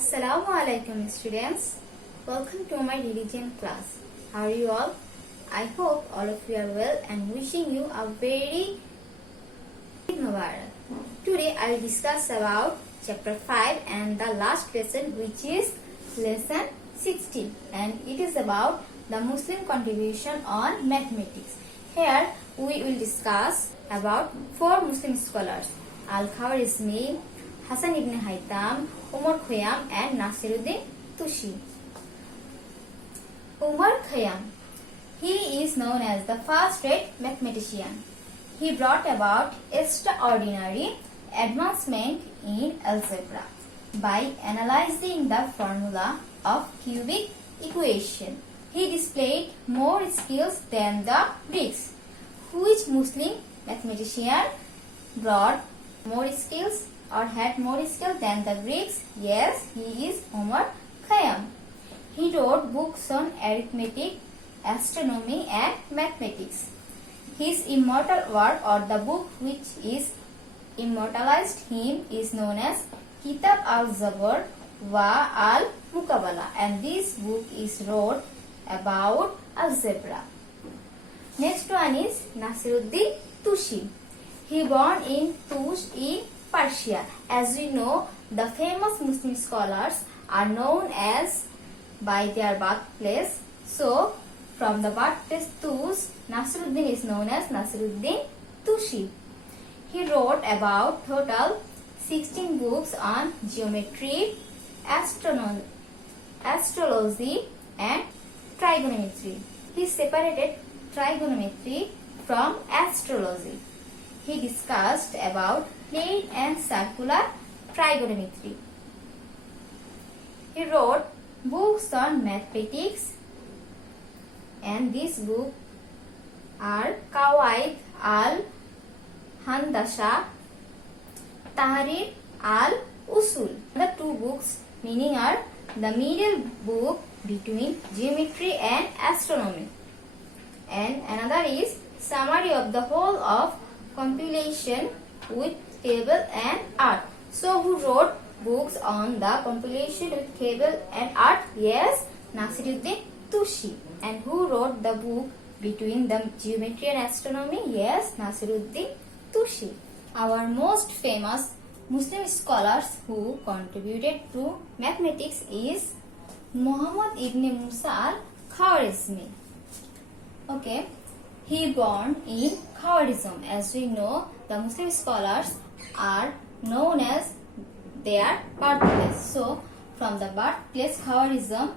Assalamu alaikum students. Welcome to my religion class. How are you all? I hope all of you are well and wishing you a very Mubarak. Today I will discuss about chapter 5 and the last lesson, which is lesson 16, and it is about the Muslim contribution on mathematics. Here we will discuss about 4 Muslim scholars: Al-Khwarizmi, Hassan ibn Haytham, Umar Khayyam and Nasiruddin Tusi. Umar Khayyam, he is known as the first-rate mathematician. He brought about extraordinary advancement in algebra by analyzing the formula of cubic equation. He displayed more skills than the Greeks. Which Muslim mathematician brought more skills or had more skill than the Greeks? Yes, he is Umar Khayyam. He wrote books on arithmetic, astronomy and mathematics. His immortal work, or the book which is immortalized him, is known as Kitab al-Zabr wa al-Mukabala, and this book is wrote about algebra. Next one is Nasiruddin Tusi. He born in Tus in Persia. As we know, the famous Muslim scholars are known as by their birthplace. So, from the birthplace Tus, Nasiruddin is known as Nasiruddin Tusi. He wrote about total 16 books on geometry, astrology and trigonometry. He separated trigonometry from astrology. He discussed about plane and circular trigonometry. He wrote books on mathematics, and these books are Qawaid al-Handasa, Tahrir al-Usul. The two books meaning are the middle book between geometry and astronomy, and another is summary of the whole of compilation with table and art. So who wrote books on the compilation with table and art? Yes, Nasiruddin Tusi. And who wrote the book between the geometry and astronomy? Yes, Nasiruddin Tusi. Our most famous Muslim scholars who contributed to mathematics is Muhammad ibn Musa al-Khwarizmi. Okay, he born in Khwarizm. As we know, the Muslim scholars are known as their birthplace. So, from the birthplace Khwarizm,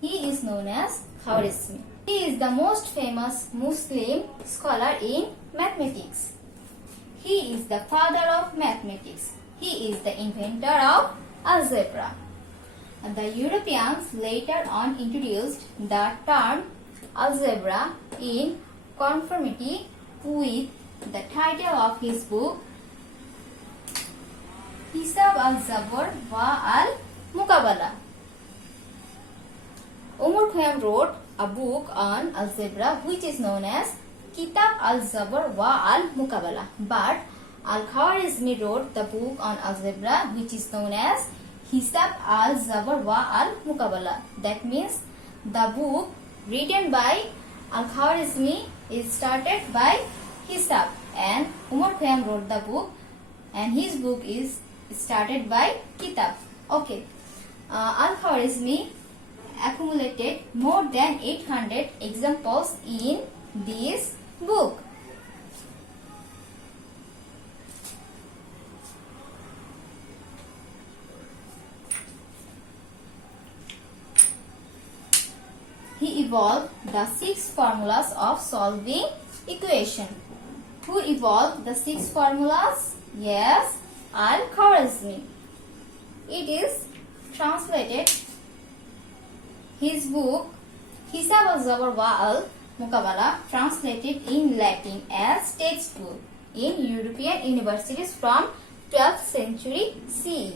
he is known as Khwarizmi. He is the most famous Muslim scholar in mathematics. He is the father of mathematics. He is the inventor of algebra. The Europeans later on introduced the term algebra in conformity with the title of his book, Hisab al-Zabr wa al-Mukabala. Umar Khayyam wrote a book on algebra which is known as Kitab al-Zabr wa al-Mukabala. But Al-Khwarizmi wrote the book on algebra which is known as Hisab al-Zabr wa al-Mukabala. That means the book written by Al-Khwarizmi is started by Hisab, and Umar Khayyam wrote the book and his book is started by Kitab. Okay, Al-Khwarizmi accumulated more than 800 examples in this book. He evolved the 6 formulas of solving equation. Who evolved the 6 formulas? Yes, Al-Khwarizmi. It is translated his book Hisab al-Zabr wa al-Mukabala, translated in Latin as textbook in European universities from 12th century CE.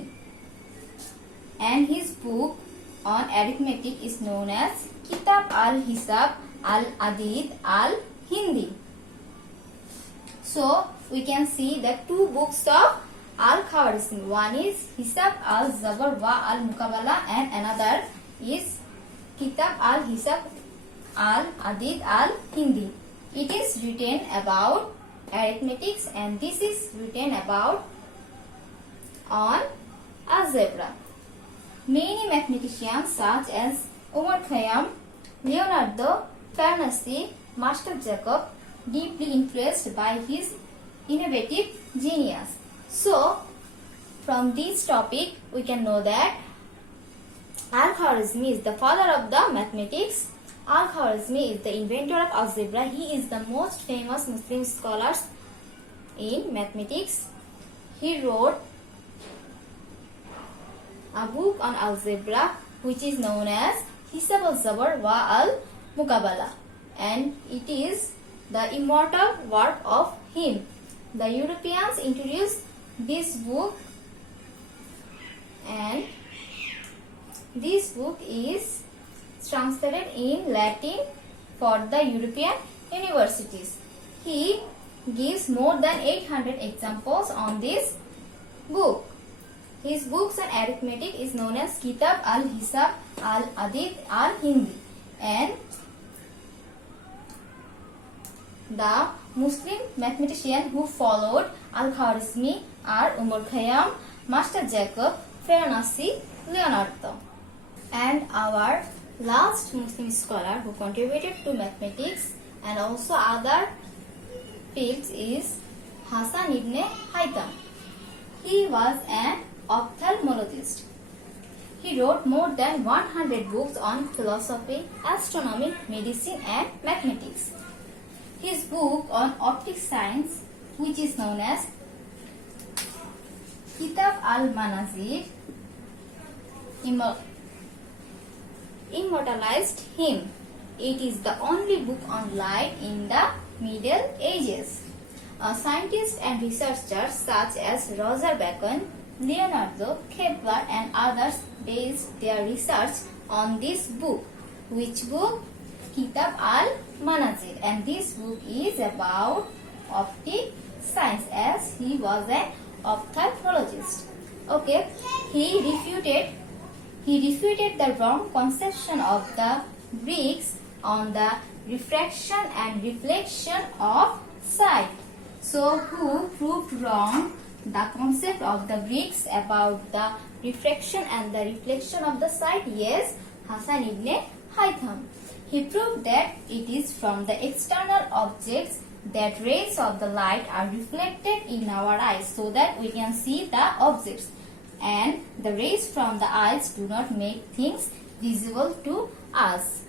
And his book on arithmetic is known as Kitab al-Hisab al-Adid al-Hindi. So we can see the 2 books of Al-Khwarizmi. One is Hisab al-Zabar wa al-Mukabala and another is Kitab al-Hisab al-Adid al-Hindi. It is written about arithmetics and this is written about on algebra. Many mathematicians such as Omar Khayyam, Leonardo, Fibonacci, Master Jacob deeply influenced by his innovative genius. So, from this topic, we can know that Al-Khwarizmi is the father of the mathematics. Al-Khwarizmi is the inventor of algebra. He is the most famous Muslim scholar in mathematics. He wrote a book on algebra which is known as Hisab al-Zabar wa al-Mukabala, and it is the immortal work of him. The Europeans introduced this book, and this book is translated in Latin for the European universities. He gives more than 800 examples on this book. His books on arithmetic is known as Kitab al-Hisab al-Adid al-Hindi, and the Muslim mathematicians who followed Al-Khwarizmi are Omar Khayyam, Master Jacob, Fibonacci, Leonardo. And our last Muslim scholar who contributed to mathematics and also other fields is Hassan ibn Haytham. He was an ophthalmologist. He wrote more than 100 books on philosophy, astronomy, medicine and mathematics. His book on optics science, which is known as Kitab al-Manazir, immortalized him. It is the only book on light in the Middle Ages. Scientists and researchers such as Roger Bacon, Leonardo, Kepler and others based their research on this book. Which book? Kitab al-Manazir, and this book is about optic science as he was an ophthalmologist. Okay, he refuted the wrong conception of the Greeks on the refraction and reflection of sight. So, who proved wrong the concept of the Greeks about the refraction and the reflection of the sight? Yes, Hassan ibn Haytham. He proved that it is from the external objects that rays of the light are reflected in our eyes so that we can see the objects, and the rays from the eyes do not make things visible to us.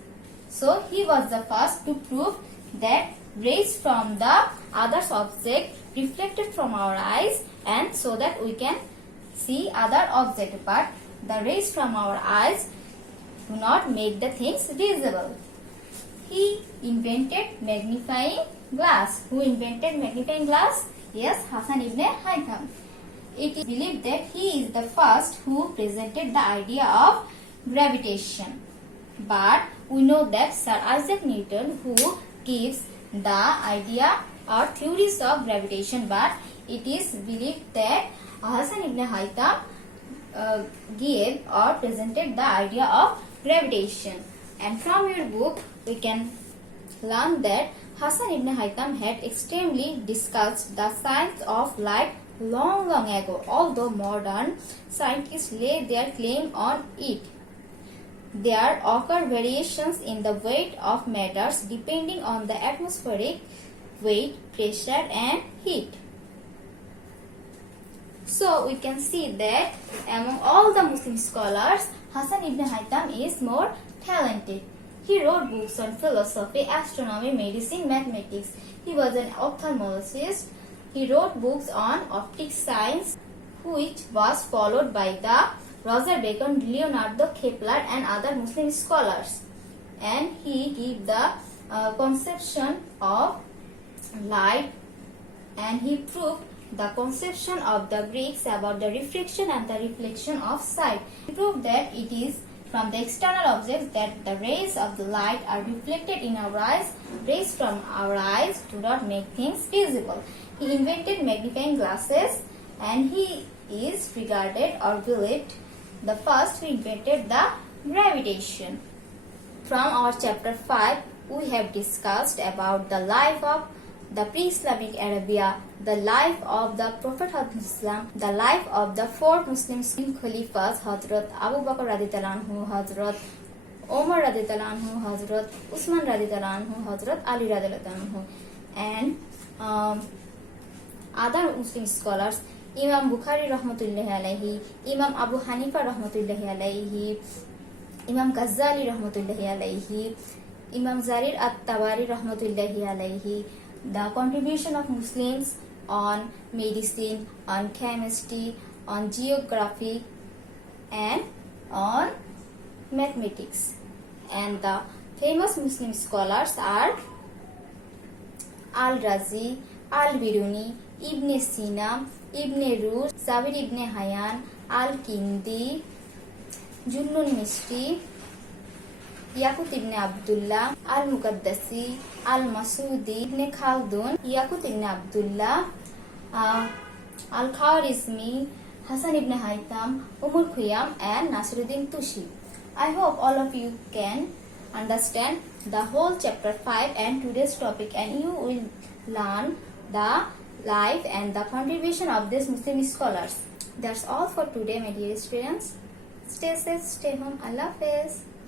So he was the first to prove that rays from the other object reflected from our eyes, and so that we can see other object, but the rays from our eyes do not make the things visible. He invented magnifying glass. Who invented magnifying glass? Yes, Hassan ibn Haytham. It is believed that he is the first who presented the idea of gravitation. But we know that Sir Isaac Newton who gives the idea or theories of gravitation, but it is believed that Hassan ibn Haytham gave or presented the idea of gravitation. And from your book we can learn that Hassan ibn Haytham had extremely discussed the science of light long ago, although modern scientists lay their claim on it. There occur variations in the weight of matters depending on the atmospheric weight, pressure and heat. So we can see that among all the Muslim scholars, Hassan ibn Haytham is more talented. He wrote books on philosophy, astronomy, medicine, mathematics. He was an ophthalmologist. He wrote books on optics science, which was followed by the Roger Bacon, Leonardo, Kepler and other Muslim scholars. And he gave the conception of light, and he proved the conception of the Greeks about the refraction and the reflection of sight. He proved that it is from the external objects that the rays of the light are reflected in our eyes. Rays from our eyes do not make things visible. He invented magnifying glasses, and he is regarded or believed the first who invented the gravitation. From our chapter 5, we have discussed about the life of the pre-Islamic Arabia, the life of the Prophet Islam, the life of the four Muslim Khalifas, Hazrat Abu Bakr radhiyallahu anhu, Hazrat Omar radhiyallahu anhu, Hazrat Usman radhiyallahu anhu, Hazrat Ali radhiyallahu anhu, and other Muslim scholars, Imam Bukhari rahmatullahi alayhi, Imam Abu Hanifa rahmatullahi alayhi, Imam Ghazali rahmatullahi alayhi, Imam Jarir at-Tabari rahmatullahi alayhi, the contribution of Muslims on medicine, on chemistry, on geography, and on mathematics. And the famous Muslim scholars are Al-Razi, Al-Biruni, Ibn Sina, Ibn Rushd, Sabir Ibn Hayyan, Al-Kindi, Junnun Mishri, Yaqut ibn Abdullah, Al-Muqaddasi, Al-Masudi, Ibn Khaldun, Yaqut ibn Abdullah, Al-Khawarizmi, Hassan ibn Haytham, Umar Khayyam, and Nasiruddin Tusi. I hope all of you can understand the whole chapter 5 and today's topic, and you will learn the life and the contribution of these Muslim scholars. That's all for today, my dear students. Stay safe, stay home. Allah Hafiz.